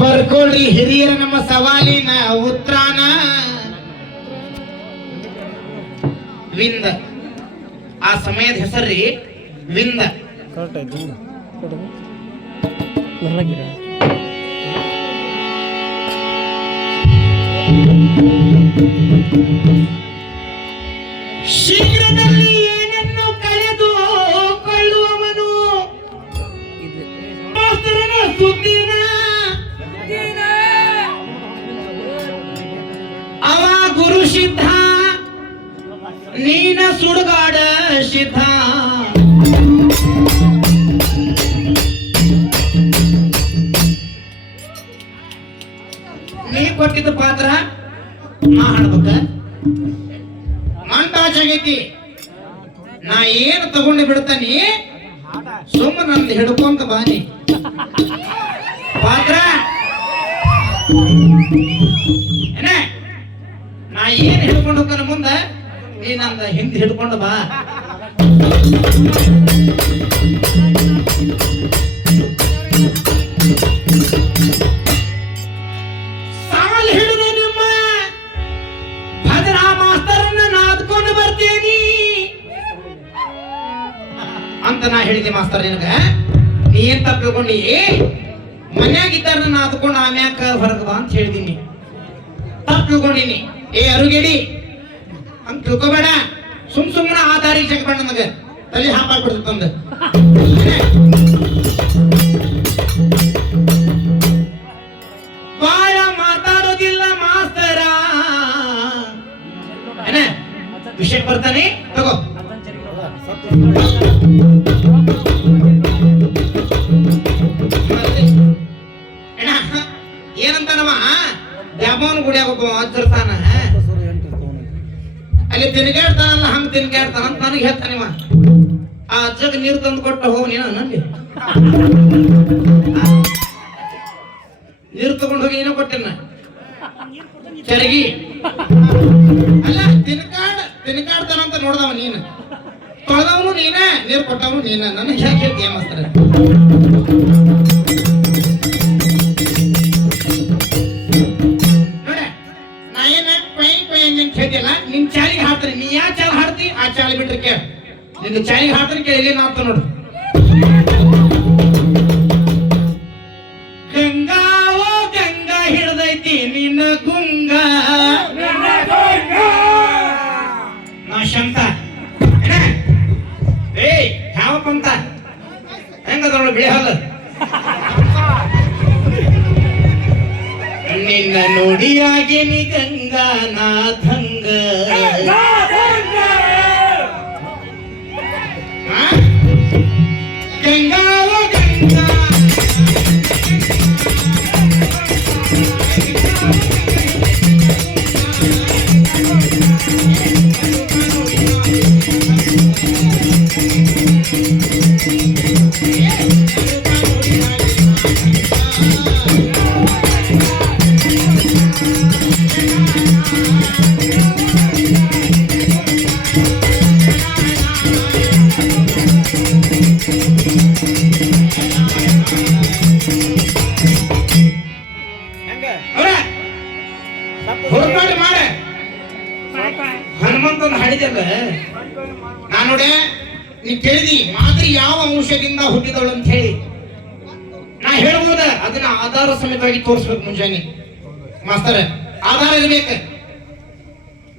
ಬರ್ಕೊಳ್ರಿ ಹಿರಿಯರ ನಮ್ಮ ಸವಾಲಿನ ಉತ್ರಾನ ವಿಂದ. ಆ ಸಮಯದ ಹೆಸರಿ ವಿಂದ. ಶೀಘ್ರದಲ್ಲಿ ಸಿದ್ಧ. ನೀನ ಸುಡುಗಾಡ ಸಿದ್ಧ. ನೀ ಕೊಟ್ಟಿದ್ದ ಪಾತ್ರ ನಾ ಹಾಡ್ಬೇಕ ಮಂಟಾಚ್ ಆಗೈತಿ ನಾ ಏನು ತಗೊಂಡು ಬಿಡ್ತಾನಿ? ಸುಮ್ಮನೆ ನಂದು ಹಿಡ್ಕೊಂತ ಬಾನಿ. ಪಾತ್ರ? ನಾ ಏನ್ ಹಿಡ್ಕೊಂಡು ಹೋಗ್ತಾನೆ ಮುಂದೆ? ನೀ ನಂದ ಹಿಂದ್ ಹಿಡ್ಕೊಂಡು ಬಾ. ಸಾಲ ಹಿಡಿದು ನಿಮ್ಮ ಭದ್ರಾ ಮಾಸ್ತರನ್ನ ನಾದ್ಕೊಂಡು ಬರ್ತೀನಿ. ಅಂತ ನಾ ಹೇಳಿದೆ ಮಾಸ್ತರ್ ನಿನಗೆ. ನೀ ಏನ್ ತಿಳ್ಕೊಂಡಿ? ಮನ್ಯಾಗಿದ್ದಾರ ನಾದ್ಕೊಂಡು ಆಮ್ಯಾಕ ಹೊರಗದ ಅಂತ ಹೇಳಿದೀನಿ. ತಪ್ಪಿಕೊಂಡಿನಿ ಏ ಅರುಗೇಡಿ ಹಂಗ ತಿಳ್ಕೊಬೇಡ. ಸುಮ್ ಸುಮ್ಮನೆ ಆ ದಾರಿ ಜಗಬೇಡ ನಮಗೆ ತಲೆ ಹಾಪಾಡ್ಬಿಡ್ತು ತಂದು. ಬಾಯ ಮಾತಾಡೋದಿಲ್ಲ ಮಾಸ್ತರ. ವಿಷಯ ಬರ್ತಾನೆ? ತಗೋ. ಅಣ್ಣ, ಏನಂತಾನವ? ದ್ಯಾಮೋನ್ ಗುಡಿಯಾಗ ಒಬ್ಬ ಅಜ್ಜರ್ತಾನ ಅಲ್ಲಿ ತಿನ್ಗಾಡ್ತಾನಲ್ಲ, ಹಂಗ ತಿನ್ಗಾಡ್ತಾನ ಅಂತ ನನಗೆ ಹೇಳ್ತಾನಿವ ಆ ಅಜ್ಜಗ ನೀರು ತಂದು ಕೊಟ್ಟ ಹೋಗ ನೀನು ನಲ್ಲಿ ನೀರು ತಗೊಂಡು ಹೋಗಿ ಏನೋ ಕೊಟ್ಟಿನ ಚರಗಿ. ಅಲ್ಲ, ತಿನ್ಕಾಡ್, ತಿನ್ಕಾಡ್ತಾನಂತ ನೋಡ್ದವ ನೀನು. ತೊಳೆದವನು ನೀನೇ, ನೀರು ಕೊಟ್ಟವನು ನೀನ. ನನಗೆ ಯಾಕೆ ಹೇಳ್ತೀಯ ಮಾಸ್ತರ? ಕೇಳ ನಿನ್ನ ಚಾಲಿಗೆ ಹಾಡ್ತಾರೆ ಕೇಳಿ ಇಲ್ಲಿ ನಾತ ನೋಡು. ಗಂಗಾ, ಓ ಗಂಗಾ, ಹಿಡ್ದೈತಿ ನಿನ್ನ ಗುಂಗ. ನಾ ಶಂತ? ಏಯ್, ಯಾವ ಪಂತ? ಹೆಂಗದ ನೋಡು, ಬಿಳಿ ಹಲ್ಲು. ನಿನ್ನ ನಾ ಗಂಗಾನಾಥಂಗ Ganga. ಹೊರಪಾಡು ಮಾಡ. ಹನುಮಂತನ ಹಾಡಿದಲ್ಲ. ನಾನು ನೋಡೆ ನೀ ಕೇಳಿದಿ ಮಾದರಿ ಯಾವ ಅಂಶದಿಂದ ಹುಟ್ಟಿದವಳು ಅಂತ ಹೇಳಿ. ನಾ ಹೇಳ್ಬೋದ? ಅದನ್ನ ಆಧಾರ ಸಮೇತವಾಗಿ ತೋರಿಸ್ಬೇಕು ಮುಂಜಾನೆ. ಮಾಸ್ತರ ಆಧಾರ ಇರ್ಬೇಕ.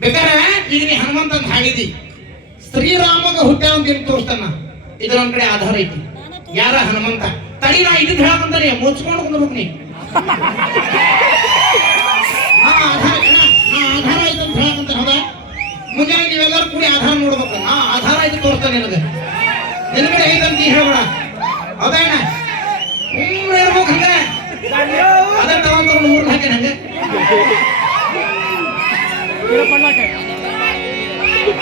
ಬೇಕಾರೆ ಈಗ ನೀ ಹನುಮಂತನ ಹಾಡಿದಿ. ಶ್ರೀರಾಮಗ ಹುಟ್ಟ ಅಂತ ಏನ್ ತೋರಿಸ್ತಾನ? ಇದ್ರ ಒಂದ್ ಕಡೆ ಆಧಾರ ಐತಿ. ಯಾರ ಹನುಮಂತ? ತಡಿ ನಾ ಇದ್ದಿದ್ ಹೇಳಕಂತಾನೆ ಮುಚ್ಕೊಂಡು ಕುಂದ್ಬೇಕು ನೀ. ಹಾ ಆಧಾರ ನಾ ಆಧಾರ ಐತೆ ಅಂತ ಹೇಳಕಂತಾನೆ ಹೌದಾ? ಮುಂಜಾನೆ ನೀವೆಲ್ಲರೂ ಕೂಡಿ ಆಧಾರ ನೋಡ್ಬೇಕು. ನಾ ಆಧಾರ ಐತೆ ತೋರಿಸ್ತಾನೆ ನಿನಗೆ. ನಿನ್ ಕಡೆ ಐತೆ ಅಂತ ನೀ ಹೇಳ್ಬೇಡ. ಹೌದಾ ಅಣ್ಣ? ಸುಮ್ಮನೆ ಇರ್ಬೇಕು ಹಂಗ. ಅದನ್ನ ತಗೊಂಡು ಊರ್ನ ಹಾಕಿ ಹಂಗೆ.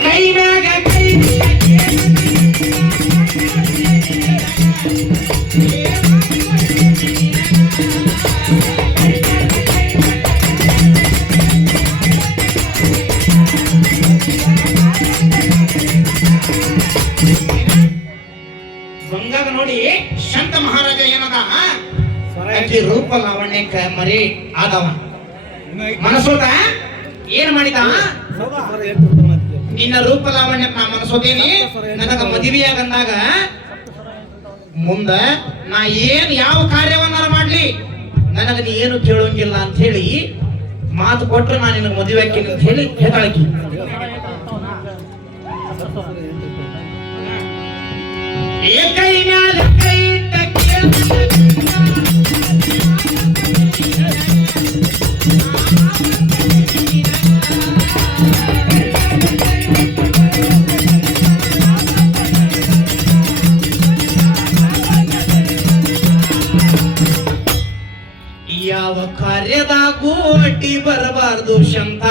ಕೈ ಆಕಿ ರೂಪ ಲಾವಣ್ಯಕ್ಕ ಮರಿ ಆದವ. ಮನಸೋದ? ಏನ್ ಮಾಡಿದ ನಿನ್ನ ರೂಪ ಲಾವಣ್ಯ ನಾ ಮನಸೋದೇನಿ? ನನಗ ಮದುವೆಯಾಗಂದಾಗ ಮುಂದ ನಾ ಏನ್ ಯಾವ ಕಾರ್ಯವನ್ನಾರ ಮಾಡ್ಲಿ? ನನಗ ನೀ ಏನು ಕೇಳೋಂಗಿಲ್ಲ ಅಂತ ಹೇಳಿ ಮಾತು ಕೊಟ್ರೆ ನಾನು ನಿನ್ನ ಮದುವೆ ಹಾಕಿನಿ ಅಂತ ಹೇಳಿ ಹೇಳ್ತಾಳಕಿ ಏಕೈ ಮ್ಯಾಲ ಕೈ ಯಾವ ಕಾರ್ಯದಾಗೂ ಅಡ್ಡಿ ಬರಬಾರ್ದು ಶಂತ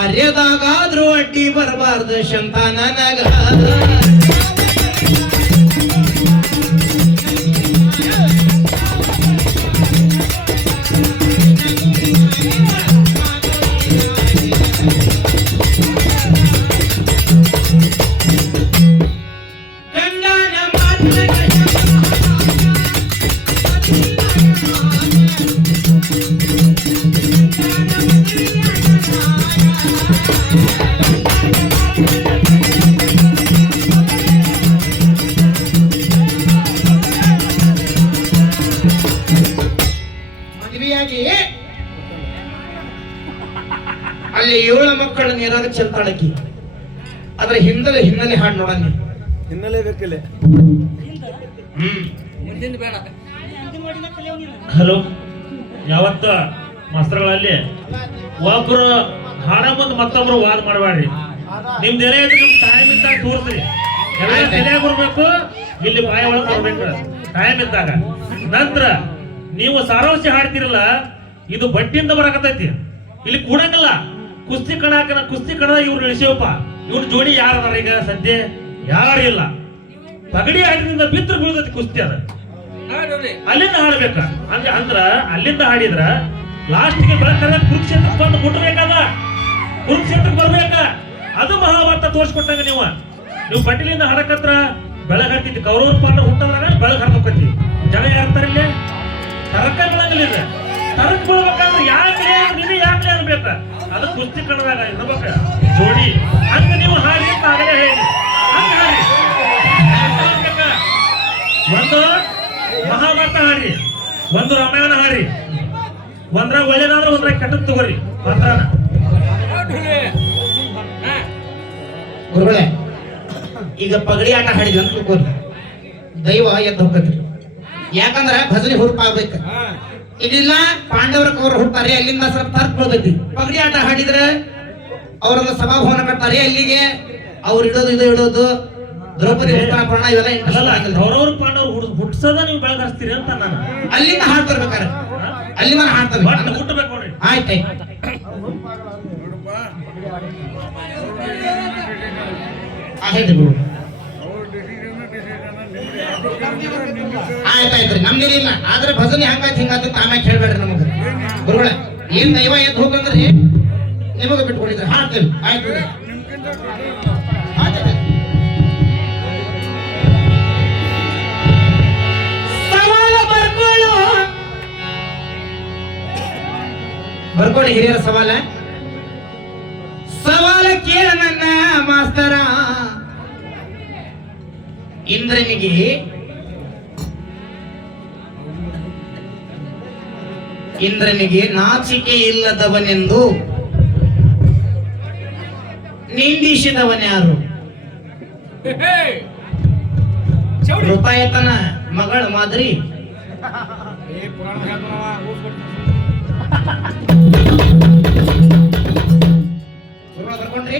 ಕಾರ್ಯದಾಗಾದ್ರೂ ಅಡ್ಡಿ ಬರಬಾರ್ದು ಶಂತ ಮಕ್ಕಳು ನೀರಾಗ ಚೆಲ್ತಾಳಕಿ. ಅದ್ರ ಹಿಂದಲೆ ಹಿನ್ನೆಲೆ ಹಾಡು ನೋಡಣ ಹಿನ್ನೆಲೆ ಬೇಕಿಲ್ಲ. ಹ್ಮ್. ಹಲೋ ಯಾವತ್ತ ಮಾಸ್ತರ್ಗಳಲ್ಲಿ? ಒಬ್ರು ಹಾಡ ಬಂದು ಮತ್ತೊಬ್ರು ವಾದ ಮಾಡಬೇಡ್ರಿ ನಿಮ್ದು ಏನೇ ಇದ್ರೆ ನಿಮ್ ಟೈಮ್ ಇದ್ದಾಗ ತೋರಿಸ್ರಿ. ಎಲ್ಲ ತಲೆಯಾಗ ಬರ್ಬೇಕು ಇಲ್ಲಿ ಬಾಯ ಒಳಗೆ ಬರ್ಬೇಕು. ಟೈಮ್ ಇದ್ದಾಗ. ನಂತರ ನೀವು ಸಾರಾಂಶ ಹಾಡ್ತಿರಲ್ಲ ಇದು ಬಟ್ಟಿಯಿಂದ ಬರಕತ್ತೈತಿ. ಇಲ್ಲಿ ಕೂಡಂಗಿಲ್ಲ. ಕುಸ್ತಿ ಕಣಾಕನ ಕುಸ್ತಿ ಕಣ ಇವ್ರು ಇಳಿಸೇವಪ್ಪ ಇವ್ರ ಜೋಡಿ ಯಾರು ಅದಾರ ಈಗ ಸದ್ಯ? ಯಾರು ಇಲ್ಲ. ಪಗಡಿ ಹಾಡಿದಿಂದ ಬಿದ್ರು ಬೀಳ್ತೈತಿ ಕುಸ್ತಿ ಅದ. ಅಲ್ಲಿಂದ ಹಾಡ್ಬೇಕ. ಅಂದ್ರೆ ಅಂದ್ರ ಅಲ್ಲಿಂದ ಹಾಡಿದ್ರ ಲಾಸ್ಟ್ಗೆ ಬೆಳಕಲ್ಲ ಕುರುಕ್ಷೇತ್ರಕ್ಕೆ ಬಂದು ಮುಟ್ಬೇಕಲ್ಲ. ಕುರುಕ್ಷೇತ್ರಕ್ಕೆ ಬರ್ಬೇಕ. ಅದು ಮಹಾಭಾರತ ತೋರಿಸ್ಕೊಟ್ಟಂಗ ನೀವು. ನೀವು ಬಟ್ಟಿಲಿಂದ ಹಾಡಕತ್ರ ಬೆಳಗ್ ಹತ್ತಿತ್ತು. ಕೌರವ್ರ ಪಾಂಡ ಹುಟ್ಟದ್ರಾಗ ಬೆಳಗ್ ಹಾಕೋಕತಿ ಜನ ಯಾರ್ತಾರ ಇಲ್ಲಿ? ತರಕ ಬೆಳಗಲಿಲ್ಲ. ತರಕ್ ಬೀಳ್ಬೇಕಂದ್ರೆ ಯಾಕೆ ನೀನು ಯಾಕೆ ಅನ್ಬೇಕ ಅದು ಕುಸ್ತಿ ಕಣದಾಗ ಇರ್ಬೇಕ. ಜೋಡಿ. ಹಂಗ ನೀವು ಹಾರಿ ಅಂತ ಆಗಲೇ ಹೇಳಿ. ಹಂಗ ಹಾರಿ. ಒಂದು ಮಹಾಭಾರತ ಹಾರಿ ಒಂದು ರಾಮಾಯಣ ಹಾರಿ ಒಂದ್ರಾಗ ಒಳ್ಳೇದಾದ್ರೆ ಒಂದ್ರಾಗ ಕೆಟ್ಟದ್ ತಗೋರಿ. ಪತ್ರನ ಗುರುಗಳೇ ಈಗ ಪಗಡಿ ಆಟ ಹಾಡಿ ಅಂತ ತಿಳ್ಕೊರಿ. ದೈವ ಎದ್ದು ಹೋಗತ್ರಿ ಯಾಕಂದ್ರ ಭಜನೆ ಹುರುಪ ಆಗ್ಬೇಕು ಇದಿಲ್ಲ ಪಾಂಡವರ ಕೌರ ಹುಟ್ಟಾರೆ ಅಲ್ಲಿಂದ ಸ್ವಲ್ಪ ತರ್ಕ ಬೀಳ್ತೈತಿ ಪಗಡಿ ಆಟ ಹಾಡಿದ್ರೆ ಅವರನ್ನ ಸಭಾಭವನ ಕಟ್ತಾರೆ ಅಲ್ಲಿಗೆ ಅವ್ರು ಇಡೋದು ಇದು ಇಡೋದು ದ್ರೌಪದಿ ಹುಟ್ಟಾಪರಣ ಪ್ರಾಣ ಇವೆಲ್ಲ ಅವ್ರವ್ರ ಅಲ್ಲ ಪಾಂಡವ್ರು ಹುಡ್ ಹುಟ್ಸದ ನೀವು ಬೆಳಗಿಸ್ತೀರಿ ಅಂತ ನಾನು. ಅಲ್ಲಿಂದ ಹಾಡ್ ಬರ್ಬೇಕಾರೆ. ಅಲ್ಲಿಂದ ಹಾಡ್ತಾರೆ ಒಟ್ಟು ಹುಟ್ಟಬೇಕು ನೋಡಿ. ಆಯ್ತು ಆಯ್ತು. ಹೇಳ್ರಿ ಗುರು ಆಯ್ತಾಯ್ತ್ರಿ ನಮ್ದೇನಿಲ್ಲ ಆದ್ರೆ ಭಜನೆ ಹಂಗಾಯ್ತು ಹಿಂಗಾಯ್ತು ಆಮ್ಯಾಗ ಹೇಳ್ಬೇಡ್ರಿ ನಮಗ ಗುರುಗಳ ಏನ್ ದೈವ ಎದ್ದು ಹೋಗಂದ್ರಿ ನಿಮಗ ಬಿಟ್ಕೊಂಡಿದ್ರಿ ಹಾಡ್ತೇವೆ ಆಯ್ತು ಬಿಡ್ರಿ. ಆಯ್ತಾಯ್ತು. ಸವಾಲ ಬರ್ಕೊಳ್ಳು ಬರ್ಕೊಳ್ಳಿ ಹಿರಿಯರ ಸವಾಲ ಸವಾಲ ಕೇಳ ನನ್ನ ಮಾಸ್ತರ ಇಂದ್ರನಿಗೆ ಇಂದ್ರನಿಗೆ ನಾಚಿಕೆ ಇಲ್ಲದವನೆಂದು ನಿಂದಿಸಿದವನ್ಯಾರು ರೂಪಾಯತನ ಮಗಳ ಮಾದರಿ. ಕರ್ಕೊಂಡ್ರಿ